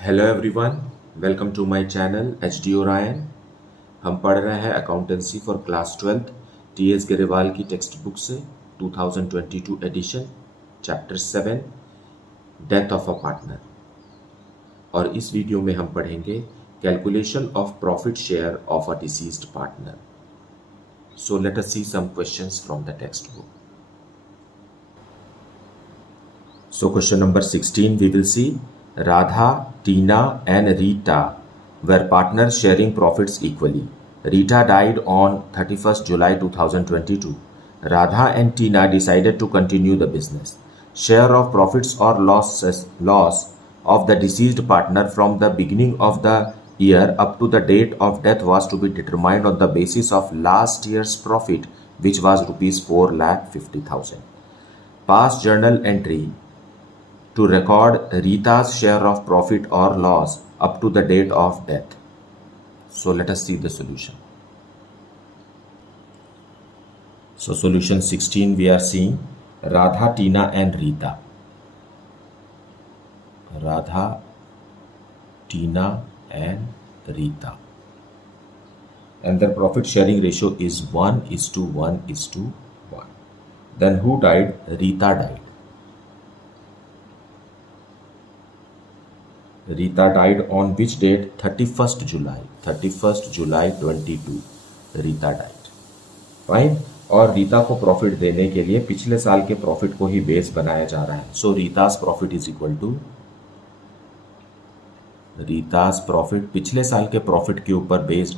Hello everyone, welcome to my channel H D Orion. हम पढ़ रहे हैं accountancy for class 12 T S Grewal की टेक्स्ट बुक से 2022 edition, chapter 7 death of a partner. और इस वीडियो में हम पढ़ेंगे calculation of profit share of a deceased partner. So let us see some questions from the text book. So question number 16 we will see Radha, Tina and Rita were partners sharing profits equally. Rita died on 31st July 2022. Radha and Tina decided to continue the business. Share of profits or loss of the deceased partner from the beginning of the year up to the date of death was to be determined on the basis of last year's profit, which was rupees 4,50,000. Past journal entry to record Rita's share of profit or loss up to the date of death. So let us see the solution. So solution 16 we are seeing Radha, Tina and Rita. Radha, Tina and Rita. And their profit sharing ratio is 1:1:1. Then who died? Rita died. Rita died on which date? 31st July. 31st July 22. Rita died. Fine. और रीता को profit देने के लिए पिछले साल के profit को ही base बनाया जा रहा है। So Rita's profit is equal to Rita's profit पिछले साल के प्रॉफिट के ऊपर बेस्ड।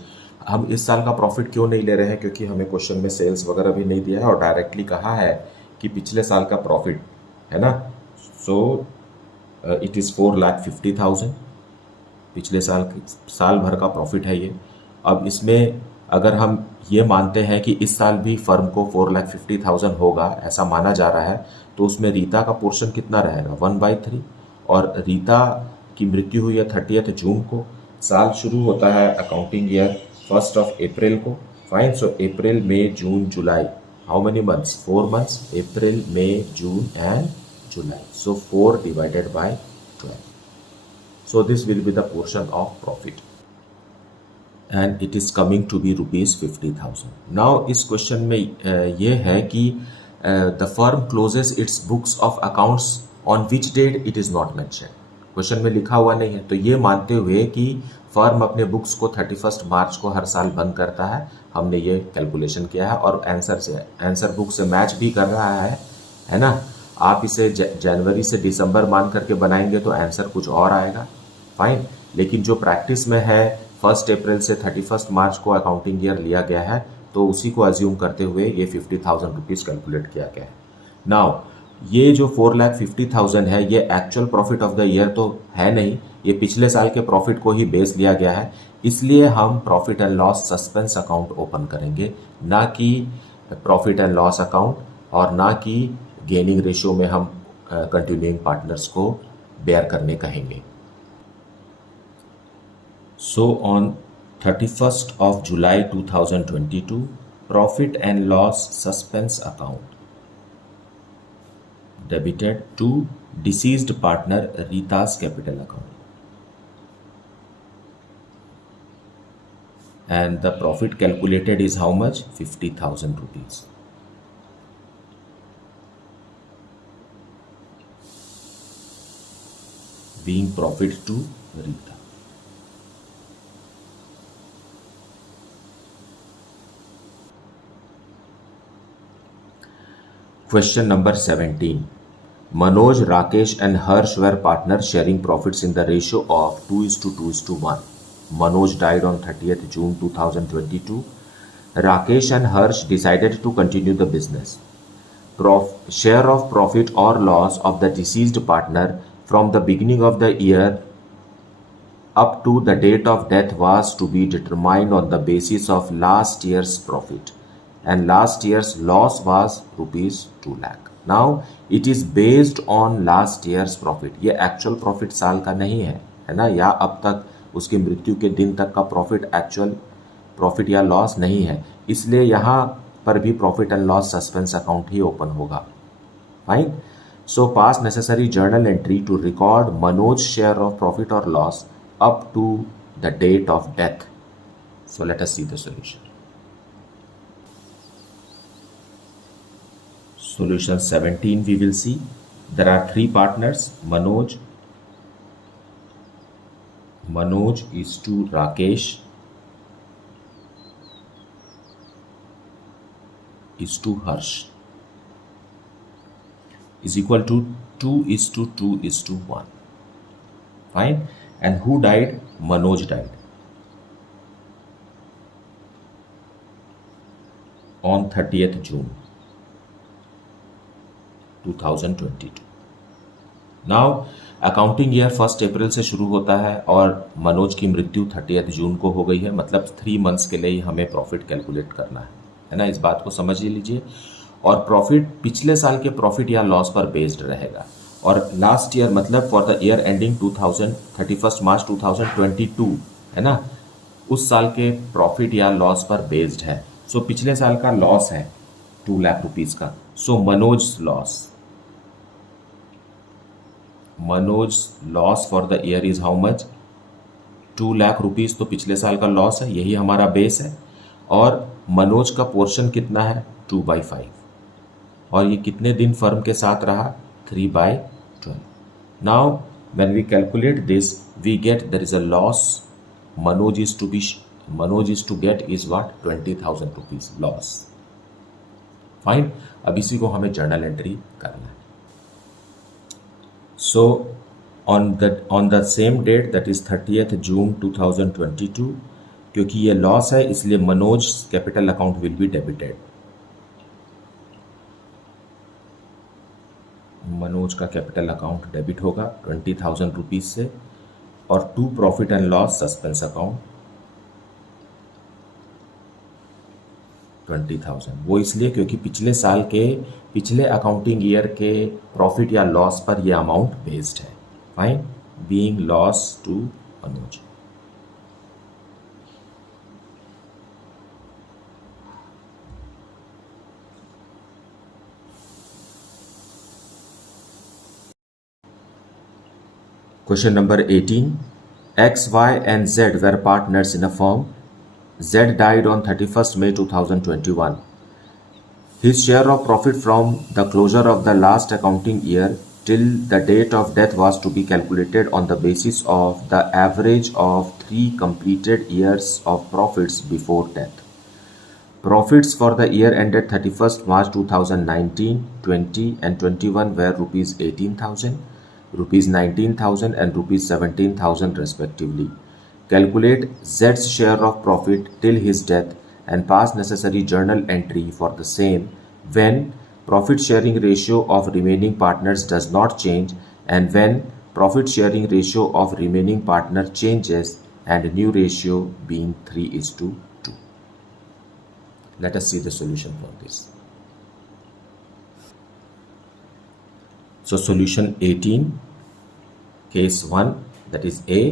हम इस साल का प्रॉफिट क्यों नहीं ले रहे हैं? क्योंकि हमें क्वेश्चन में सेल्स वगैरह भी नहीं दिया है और डायरेक्टली कहा है कि पिछले साल का प्रॉफिट है ना। So it is 4,50,000। पिछले साल भर का प्रॉफिट है ये। अब इसमें अगर हम ये मानते हैं कि इस साल भी फर्म को 4,50,000 होगा, ऐसा माना जा रहा है, तो उसमें रीता का पोर्शन कितना रहेगा? 1/3। और रीता की मृत्यु हुई है 30 जून को। साल शुरू होता है अकाउंटिंग ईयर 1 अप्रैल को। Fine. So April, May, June, July, how many months? 4 months. April, May, June and July. So 4 divided by 12. So this will be the portion of profit. And it is coming to be rupees 50,000. Now इस question में ये है कि the firm closes its books of accounts on which date it is not mentioned. Question में लिखा हुआ नहीं है, तो ये मानते हुए कि फर्म अपने बुक्स को 31 मार्च को हर साल बंद करता है, हमने ये कैलकुलेशन किया है और आंसर बुक से मैच भी कर रहा है ना। आप इसे जनवरी से दिसंबर मान करके बनाएंगे तो आंसर कुछ और आएगा। फाइन। लेकिन जो प्रैक्टिस में है 1 अप्रैल से 31 मार्च को अकाउंटिंग ईयर लिया गया है, तो उसी को अज्यूम करते हुए ये 50,000 रुपीज़ कैलकुलेट किया गया है। नाउ ये जो 4,50,000 है ये actual profit of the year तो है नहीं, ये पिछले साल के प्रॉफिट को ही बेस लिया गया है। इसलिए हम profit and loss suspense account open करेंगे, ना कि प्रॉफिट एंड लॉस अकाउंट और ना कि गेनिंग रेशियो में हम कंटिन्यूइंग पार्टनर्स को बेयर करने कहेंगे। So on 31st of July 2022 profit and loss suspense account debited to deceased partner Rita's capital account and the profit calculated is how much? 50,000 rupees. being profit to Rita. Question number 17. Manoj, Rakesh and Harsh were partners sharing profits in the ratio of 2:2:1. Manoj died on 30th June 2022. Rakesh and Harsh decided to continue the business. Share of profit or loss of the deceased partner from the beginning of the year up to the date of death was to be determined on the basis of last year's profit, and last year's loss was rupees 2 lakh. Now it is based on last year's profit. ये actual profit साल का नहीं है ना, या अब तक उसकी मृत्यु के दिन तक का प्रॉफिट एक्चुअल प्रॉफिट या लॉस नहीं है, इसलिए यहाँ पर भी profit and loss suspense account he open होगा। Fine. So pass necessary journal entry to record Manoj's share of profit or loss up to the date of death. So let us see the solution. Solution 17 we will see. There are three partners. Manoj is to Rakesh is to Harsh is equal to 2:2:1. Fine. And who died? Manoj died on 30th June 2022. Now accounting year 1 अप्रैल से शुरू होता है और मनोज की मृत्यु 30 जून को हो गई है, मतलब 3 मंथ्स के लिए हमें प्रॉफिट कैलकुलेट करना है ना, इस बात को समझ लीजिए। और प्रॉफिट पिछले साल के प्रॉफिट या लॉस पर बेस्ड रहेगा, और लास्ट ईयर मतलब फॉर द ईयर एंडिंग 31 मार्च 2022 है ना, उस साल के प्रॉफिट या लॉस पर बेस्ड है। सो पिछले साल का लॉस है 2 लाख रुपीज का। So Manoj loss for the year is how much? 2 lakh rupees तो पिछले साल का लॉस है, यही हमारा बेस है। और मनोज का पोर्शन कितना है? 2/5। और ये कितने दिन फर्म के साथ रहा? 3/12। Now when we calculate this we get there is a loss Manoj is to get is what? 20,000 rupees loss. Fine. अब इसी को हमें जर्नल एंट्री करना है। So on the same date, that is 30th June 2022, क्योंकि ये लॉस है इसलिए Manoj capital account will be debited. Manoj का कैपिटल अकाउंट डेबिट होगा 20,000 रुपीज से, और to profit and loss suspense account 20,000। वो इसलिए क्योंकि पिछले अकाउंटिंग ईयर के प्रॉफिट या लॉस पर यह अमाउंट बेस्ड है। Fine. Being loss to Manoj. Question number 18। X, Y and Z were partners in a firm. Z died on 31st May 2021. His share of profit from the closure of the last accounting year till the date of death was to be calculated on the basis of the average of 3 completed years of profits before death. Profits for the year ended 31st March 2019, 20 and 21 were rupees 18,000, rupees 19,000 and rupees 17,000 respectively. Calculate Z's share of profit till his death and pass necessary journal entry for the same when profit sharing ratio of remaining partners does not change and when profit sharing ratio of remaining partner changes and new ratio being 3:2. Let us see the solution for this. So solution 18, case 1, that is A,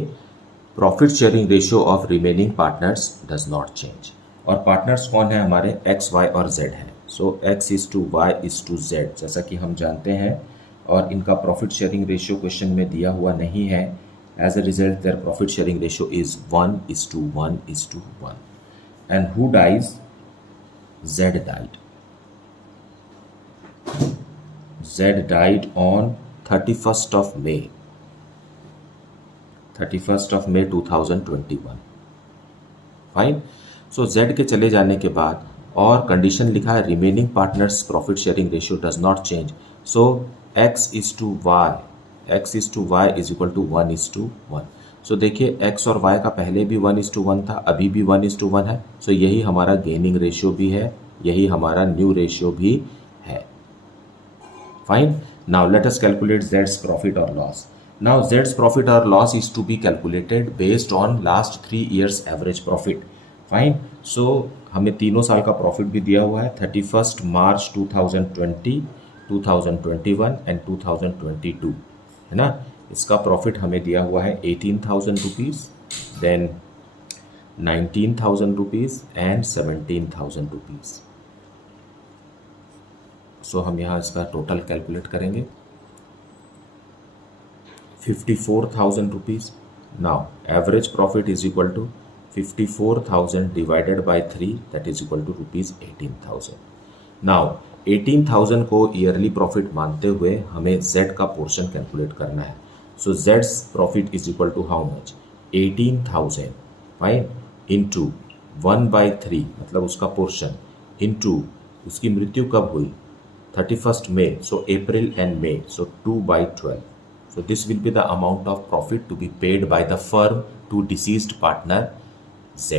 profit sharing ratio of remaining partners does not change. और partners कौन है हमारे? X, Y और Z है। सो X is to Y is to Z जैसा कि हम जानते हैं, और इनका प्रॉफिट शेयरिंग रेशियो क्वेश्चन में दिया हुआ नहीं है। As a result their profit sharing ratio is 1:1:1। And who dies? Z died. Z died on 31st of May 2021. Fine. So Z के चले जाने के बाद और कंडीशन लिखा है remaining partners profit sharing ratio does not change. So X is to Y is equal to 1:1। So देखिए X और Y का पहले भी 1:1 था, अभी भी 1:1 है। सो यही हमारा गेनिंग रेशियो भी है, यही हमारा न्यू रेशियो भी है। Fine. Now let us calculate Z's profit or loss. Now Z's profit or loss is to be calculated based on last 3 years average profit. Fine. So हमें तीनों साल का प्रॉफिट भी दिया हुआ है 31st March 2020, 2021 एंड 2022 है ना। इसका प्रॉफिट हमें दिया हुआ है 18,000 rupees, then 19,000 rupees and 17,000 rupees. So हम यहाँ इसका टोटल कैलकुलेट करेंगे। 54,000 rupees. Now average profit is equal to 54,000 divided by 3, that is equal to rupees 18,000. Now 18,000 को ईयरली प्रॉफिट मानते हुए हमें Z का पोर्शन कैलकुलेट करना है. So Z's profit is equal to how much, 18,000 fine into 1/3 मतलब उसका पोर्शन इंटू उसकी मृत्यु कब हुई 31st May, so April and May, so 2/12. So this will be the amount of profit to be paid by the firm to deceased partner Z.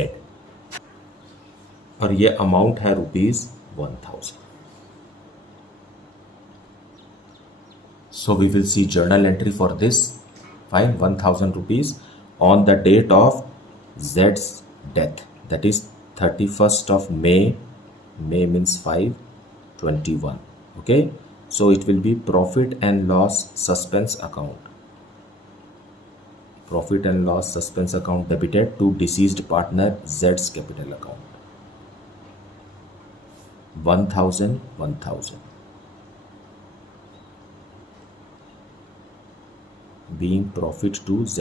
और ये amount है rupees 1,000. So we will see journal entry for this. Fine, 1,000 rupees on the date of Z's death, that is 31st of May. May means 5/21. Okay, so it will be profit and loss suspense account. Profit and loss suspense account debited to deceased partner Z's capital account. 1,000, 1,000. Being profit to Z.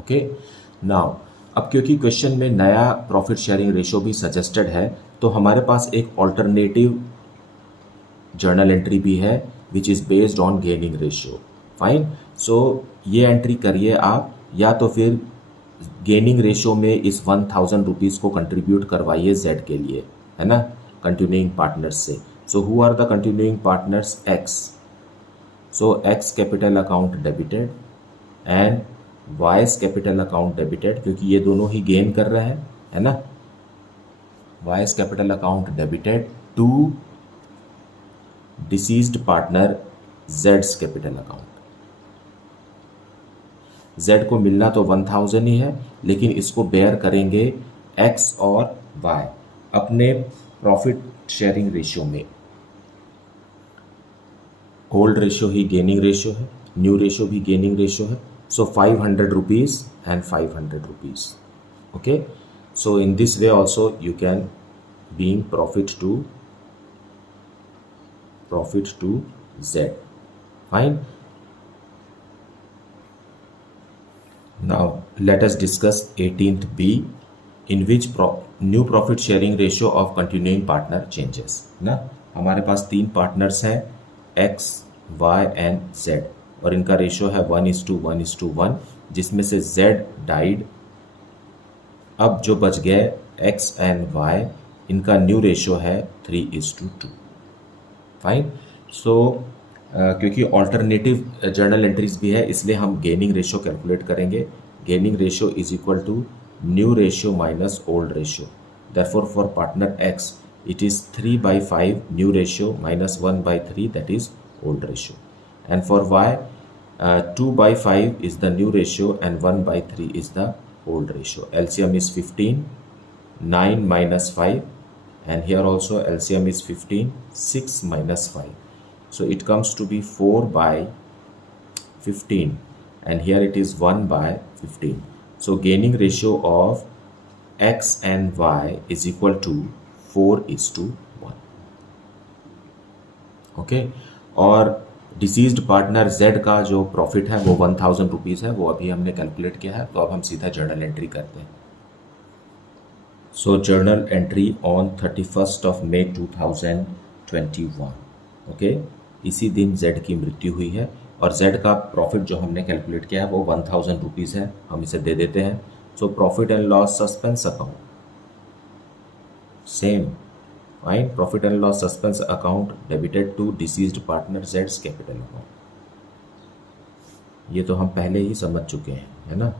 Okay, now अब क्योंकि question में नया profit sharing ratio भी suggested है, तो हमारे पास एक alternative journal entry भी है which is based on gaining ratio. Fine, so ये एंट्री करिए आप, या तो फिर गेनिंग रेशियो में इस 1,000 रुपीज़ को कंट्रीब्यूट करवाइए जेड के लिए, है ना, कंटिन्यूइंग पार्टनर्स से. So who are the continuing partners? X. So X capital account debited and vice capital account debited, क्योंकि ये दोनों ही गेन कर रहे हैं, है ना. Vice capital account debited to deceased partner जेड्स कैपिटल अकाउंट. जेड को मिलना तो 1,000 ही है, लेकिन इसको बेयर करेंगे एक्स और वाई अपने प्रॉफिट शेयरिंग रेशियो में. ओल्ड रेशियो ही गेनिंग रेशियो है, न्यू रेशियो भी गेनिंग रेशियो है. So 500 rupees and 500 rupees. Okay, so in this way also you can being profit to Z. Fine. Now let us discuss 18th B, in which new profit sharing ratio of continuing partner changes. ना हमारे पास 3 partners हैं X, Y and Z, और इनका ratio है 1:1:1, जिसमें से Z died. अब जो बच गए X एंड Y, इनका न्यू रेशियो है 3:2. फाइन, सो क्योंकि ऑल्टरनेटिव जर्नल एंट्रीज भी है, इसलिए हम गेनिंग रेशियो कैलकुलेट करेंगे. Gaining ratio is equal to new ratio minus old ratio. Therefore for partner X it is 3/5 new ratio minus 1/3 that is old ratio. And for Y, 2/5 is the new ratio and 1/3 is the old ratio. LCM is 15, 9 minus 5, and here also LCM is 15, 6 minus 5. So it comes to be 4/15, and here it is 1/15. So gaining ratio of X and Y is equal to 4:1. Okay, और deceased partner Z का जो profit है वो 1,000 rupees है, वो अभी हमने calculate किया है. तो अब हम सीधा जर्नल एंट्री करते हैं. So journal entry on 31st of May 2021. Okay, इसी दिन Z की मृत्यु हुई है, और Z का प्रॉफिट जो हमने कैलकुलेट किया है वो 1,000 रुपीज़ है. हम इसे दे देते हैं. So profit and loss suspense account same. Fine, profit and loss suspense account debited to deceased partner Z's capital account. ये तो हम पहले ही समझ चुके हैं, है ना.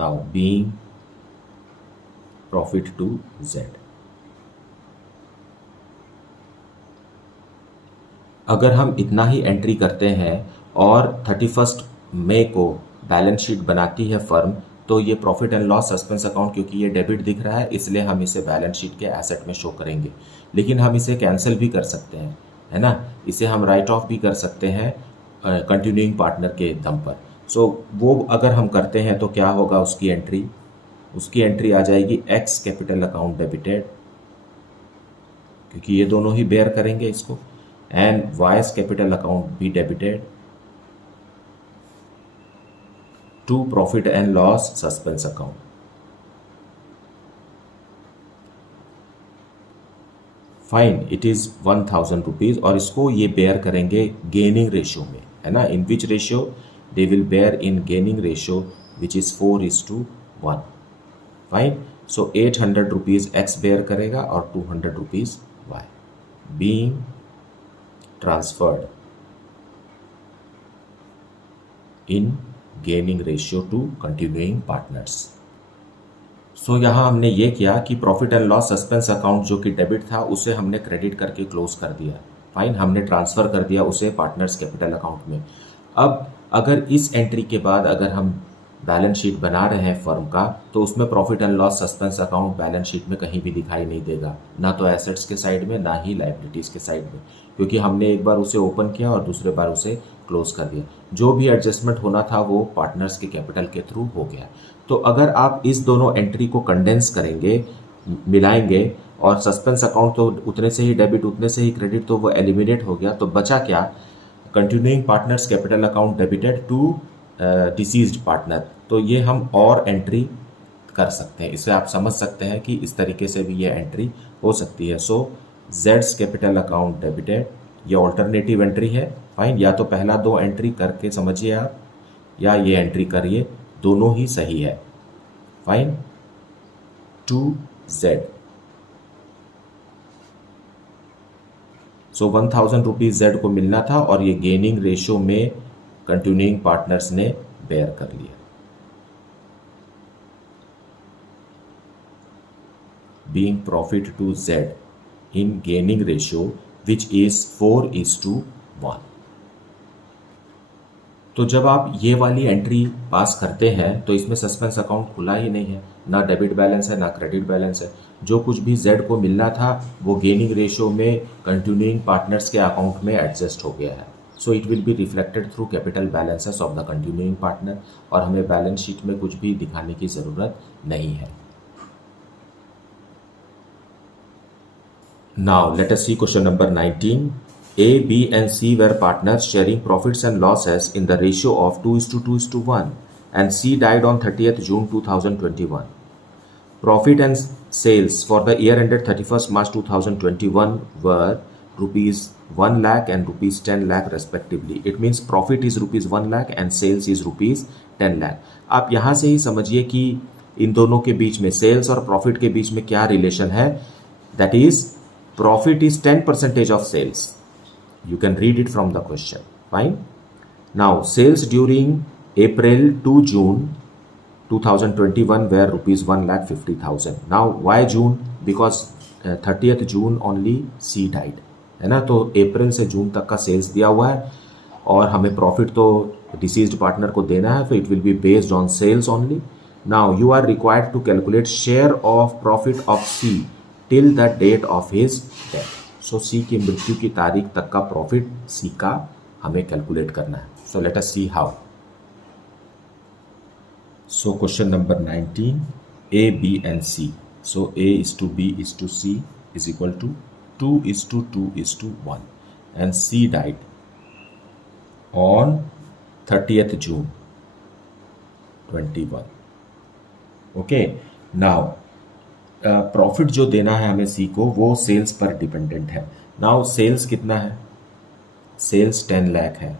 Now being profit to Z. अगर हम इतना ही एंट्री करते हैं और 31st मई को बैलेंस शीट बनाती है फर्म, तो ये profit and loss suspense account, क्योंकि ये डेबिट दिख रहा है इसलिए हम इसे बैलेंस शीट के एसेट में शो करेंगे. लेकिन हम इसे कैंसिल भी कर सकते हैं, है ना. इसे हम राइट ऑफ भी कर सकते हैं कंटिन्यूइंग पार्टनर के दम पर. सो वो अगर हम करते हैं तो क्या होगा, उसकी एंट्री आ जाएगी एक्स कैपिटल अकाउंट डेबिटेड, क्योंकि ये दोनों ही बेयर करेंगे इसको. and Y's capital account be debited to profit and loss suspense account. Fine, it is 1000 rupees, और इसको ये बेयर करेंगे गेनिंग रेशियो में, है ना. In which ratio? They will bear in gaining ratio which is 4:1. Fine. So 800 rupees X bear करेगा और 200 rupees Y, being transferred in gaining ratio to continuing partners. So यहाँ हमने ये किया कि profit and loss suspense account जो कि debit था उसे हमने क्रेडिट करके क्लोज कर दिया. फाइन. हमने ट्रांसफ़र कर दिया उसे पार्टनर्स कैपिटल अकाउंट में. अब अगर इस एंट्री के बाद अगर हम बैलेंस शीट बना रहे हैं फर्म का, तो उसमें profit and loss suspense account balance sheet में कहीं भी दिखाई नहीं देगा, ना तो एसेट्स के साइड में ना ही लायबिलिटीज़ के साइड में, क्योंकि हमने एक बार उसे ओपन किया और दूसरे बार उसे क्लोज कर दिया. जो भी एडजस्टमेंट होना था वो पार्टनर्स के कैपिटल के थ्रू हो गया. तो अगर आप इस दोनों एंट्री को कंडेंस करेंगे, मिलाएंगे, और सस्पेंस अकाउंट तो उतने से ही डेबिट उतने से ही क्रेडिट, तो वो एलिमिनेट हो गया. तो बचा क्या? Continuing partners capital account debited to deceased partner. तो ये हम और एंट्री कर सकते हैं. इसे आप समझ सकते हैं कि इस तरीके से भी ये एंट्री हो सकती है. सो जेड्स कैपिटल अकाउंट डेबिटेड, ये ऑल्टरनेटिव एंट्री है. फाइन. या तो पहला दो एंट्री करके समझिए आप, या ये एंट्री करिए, दोनों ही सही है. Fine. To Z. So 1000 rupees Z को मिलना था और ये गेनिंग रेशियो में कंटिन्यूइंग पार्टनर्स ने बेयर कर लिया. Being profit to Z in gaining ratio which is 4:1. तो जब आप ये वाली एंट्री पास करते हैं तो इसमें सस्पेंस अकाउंट खुला ही नहीं है, ना डेबिट बैलेंस है ना क्रेडिट बैलेंस है. जो कुछ भी जेड को मिलना था वो गेनिंग रेशियो में कंटिन्यूइंग पार्टनर्स के अकाउंट में एडजस्ट हो गया है. So it will be reflected through capital balances of the continuing partner, और हमें बैलेंस शीट में कुछ भी दिखाने की ज़रूरत नहीं है. Now let us see question number 19. A, B and C were partners sharing profits and losses in the ratio of 2:2:1, and C died on 30th June 2021. Profit and sales for the year ended 31st March 2021 were rupees 1 lakh and rupees 10 lakh respectively. It means profit is rupees 1 lakh and sales is rupees 10 lakh. आप यहाँ से ही समझिए कि इन दोनों के बीच में, sales और profit के बीच में क्या रिलेशन है. That is profit is 10% of sales. You can read it from the question. Fine. Now sales during April to June 2021 were rupees 1,50,000. Now why June? Because 30th June only C died, है ना. तो अप्रैल से जून तक का sales दिया हुआ है और हमें प्रॉफिट तो डिसीज्ड पार्टनर को देना है, तो it will be based on sales only. Now you are required to calculate share of profit of C till the date of his death. So C की मृत्यु की तारीख तक का प्रॉफिट सी का हमें कैलकुलेट करना है. सो let us see how. So question number 19, A, B and C. So A is to B is to C is equal to 2:2:1, and C died on 30th June 21. Okay. Now profit जो देना है हमें सी को वो sales पर dependent है. Now sales कितना है? सेल्स 10 लाख है,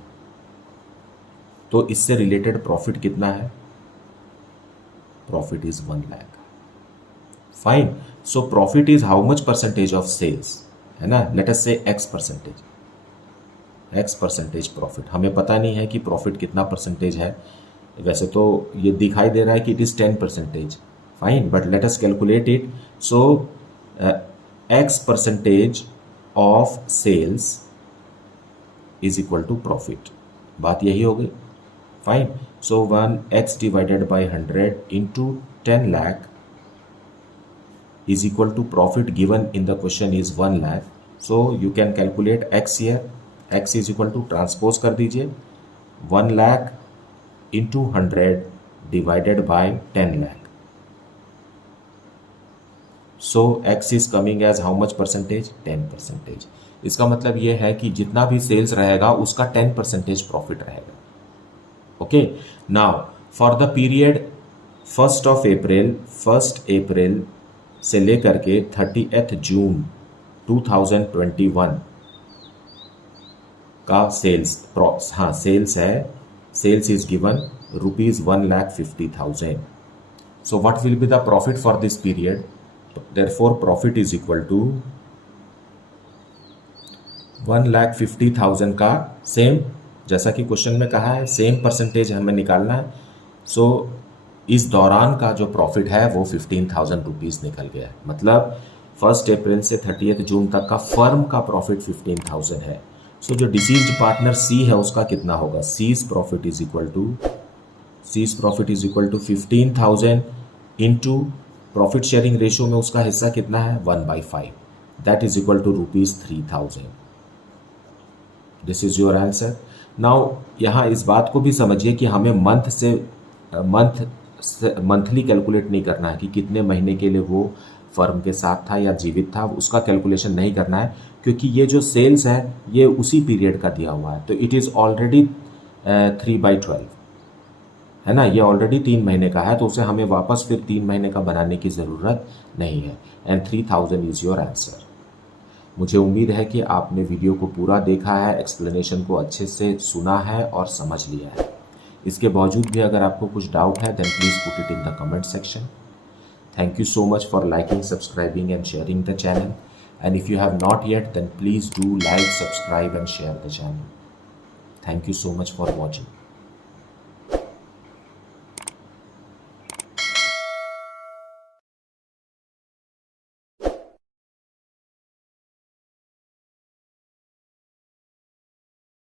तो इससे रिलेटेड प्रॉफिट कितना है? Profit is 1 lakh. Fine. So profit is how much percentage of sales, है ना. लेट अस से एक्स परसेंटेज प्रॉफिट. हमें पता नहीं है कि प्रॉफिट कितना परसेंटेज है. वैसे तो ये दिखाई दे रहा है कि it is 10%. Fine, but let us calculate it. So X percentage of sales is equal to profit. बात यही हो गई. Fine. So 1x divided by 100 into 10 lakh is equal to profit given in the question is 1 lakh. So you can calculate x here. X is equal to transpose कर दीजिए 1 lakh into 100 divided by 10 lakh. So X is coming as how much percentage, 10%। इसका मतलब ये है कि जितना भी sales रहेगा उसका 10% प्रॉफिट रहेगा। Okay, now for the period 1 अप्रैल से लेकर के 30 जून 2021 का सेल्स, हाँ सेल्स है, sales is given ₹1,50,000। So what will be the profit for this period? Therefore profit is equal to 1,50,000 का सेम, जैसा कि क्वेश्चन में कहा है, सेम परसेंटेज हमें निकालना है। सो इस दौरान का जो प्रॉफिट है वो 15,000 रुपीज़ निकल गया है। मतलब 1 अप्रैल से 30 जून तक का फर्म का प्रॉफिट 15,000 है। सो जो डिसीज्ड पार्टनर सी है उसका कितना होगा? C's profit is equal to 15,000 into profit sharing ratio में उसका हिस्सा कितना है? 1/5, that is equal to ₹3,000। This is your answer. Now यहाँ इस बात को भी समझिए कि हमें मंथली कैलकुलेट नहीं करना है कि कितने महीने के लिए वो फर्म के साथ था या जीवित था, उसका कैलकुलेशन नहीं करना है, क्योंकि ये जो सेल्स है ये उसी पीरियड का दिया हुआ है। तो इट इज़ ऑलरेडी 3/12 है ना, ये ऑलरेडी 3 महीने का है, तो उसे हमें वापस फिर 3 महीने का बनाने की ज़रूरत नहीं है। And 3,000 is your answer. मुझे उम्मीद है कि आपने वीडियो को पूरा देखा है, एक्सप्लेनेशन को अच्छे से सुना है और समझ लिया है। इसके बावजूद भी अगर आपको कुछ डाउट है then please put it in the comment section. Thank you so much for liking, subscribing and sharing the channel. And if you have not yet, then please do like, subscribe and share the channel. Thank you so much for watching.